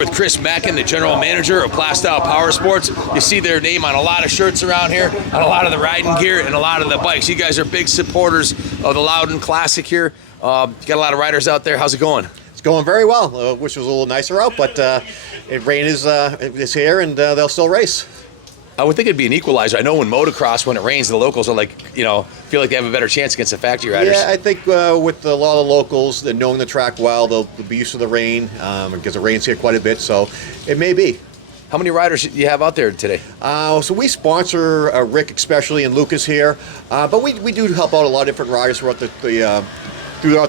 With Chris Mackin, the general manager of Plaistow Powersports. You see their name on a lot of shirts around here, on a lot of the riding gear, and a lot of the bikes. You guys are big supporters of the Loudon Classic here. You got a lot of riders out there. How's it going? It's going very well. Wish it was a little nicer out, but rain is here, and they'll still race. I would think it'd be an equalizer. I know when motocross, when it rains, the locals are like, feel like they have a better chance against the factory riders. Yeah, I think with a lot of locals, they're knowing the track well, they'll be used to the rain because it rains here quite a bit, so it may be. How many riders do you have out there today? So we sponsor Rick especially and Lucas here, but we do help out a lot of different riders throughout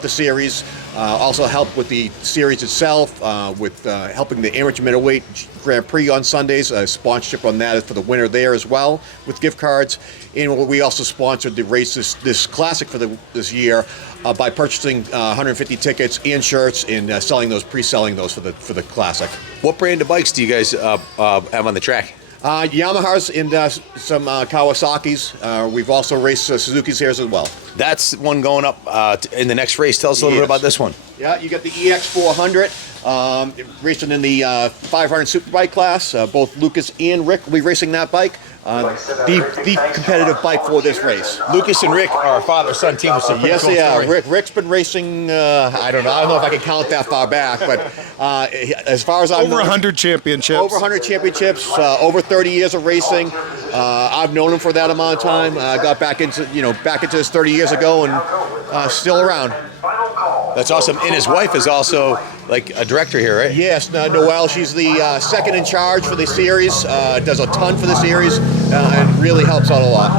the series. Also help with the series itself, with helping the amateur middleweight Grand Prix on Sundays, sponsorship on that for the winner there as well with gift cards. And we also sponsored the race, this classic for this year, by purchasing 150 tickets and shirts and pre-selling those for the classic. What brand of bikes do you guys have on the track? Yamahas and some Kawasaki's. We've also raced Suzuki's here as well. That's one going up in the next race. Tell us a little bit about this one. Yeah, you got the EX400 racing in the 500 Superbike class. Both Lucas and Rick will be racing that bike. The competitive bike for this race. Lucas and Rick are a father-son team. With some yes, cool yeah. story. Rick's been racing. I don't know if I can count that far back, but as far as I know, over 100 championships. Over 100 championships. Over 30 years of racing. I've known him for that amount of time. Got back into this 30 years ago, and still around. That's awesome. And his wife is also like a director here, right? Yes, Noelle. She's the second in charge for the series. Does a ton for the series, and really helps out a lot.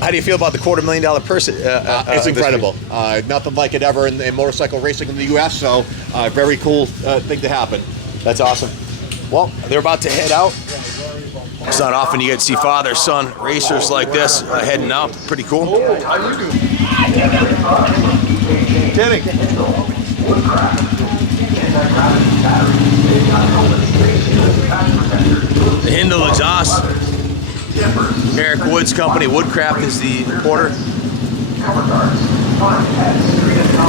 How do you feel about the $250,000 purse? It's incredible. Nothing like it ever in motorcycle racing in the U.S. So very cool thing to happen. That's awesome. Well, they're about to head out. It's not often you get to see father-son racers like this heading out. Pretty cool. How you doing? Kidding. The Hindle exhaust. Eric Wood's company, Woodcraft, is the importer.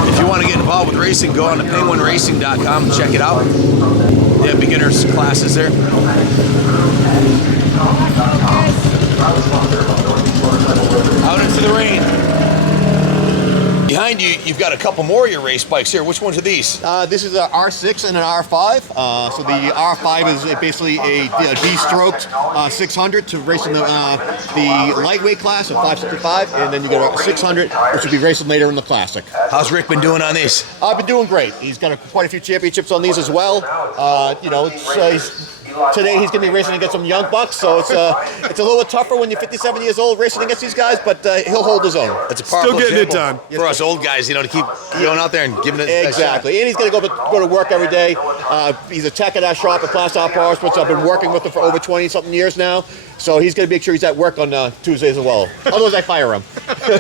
If you want to get involved with racing, go on to penguinracing.com and check it out. They have beginners classes there. Out into the rain. Behind you, you've got a couple more of your race bikes here. Which ones are these? This is an R6 and an R5. So the R5 is basically a D-stroked 600 to race in the lightweight class of 565, and then you got a 600, which will be racing later in the classic. How's Rick been doing on these? I've been doing great. He's got quite a few championships on these as well. Today he's going to be racing against some young bucks, so it's a little bit tougher when you're 57 years old racing against these guys, but he'll hold his own. It's a powerful Still getting it example done. for us old guys, to keep going out there and giving it Exactly, and he's going to go to work every day. He's a tech at our shop at Plaistow Powersports. I've been working with him for over 20-something years now, so he's going to make sure he's at work on Tuesdays as well. Otherwise, I fire him.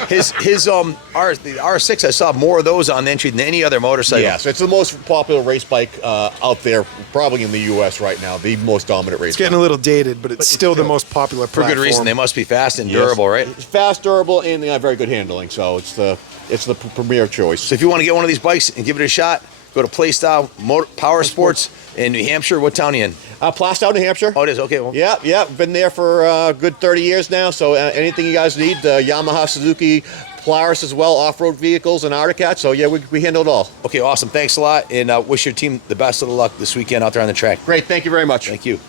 His the R6, I saw more of those on entry than any other motorcycle. Yes, it's the most popular race bike out there, probably in the U.S. right now. The most dominant race. It's getting a little dated, but it's still the most popular For platform. good reason. They must be fast and durable, right? It's fast, durable, and they have very good handling. So it's the premier choice. So if you want to get one of these bikes and give it a shot, go to Plaistow Powersports in New Hampshire. What town are you in? Plaistow, New Hampshire. Oh, it is? Okay. Well, Yeah. Been there for a good 30 years now. So anything you guys need, Yamaha, Suzuki, Polaris as well, off-road vehicles, and Arctic Cat. So yeah, we handle it all. Okay, awesome. Thanks a lot, and wish your team the best of luck this weekend out there on the track. Great. Thank you very much. Thank you.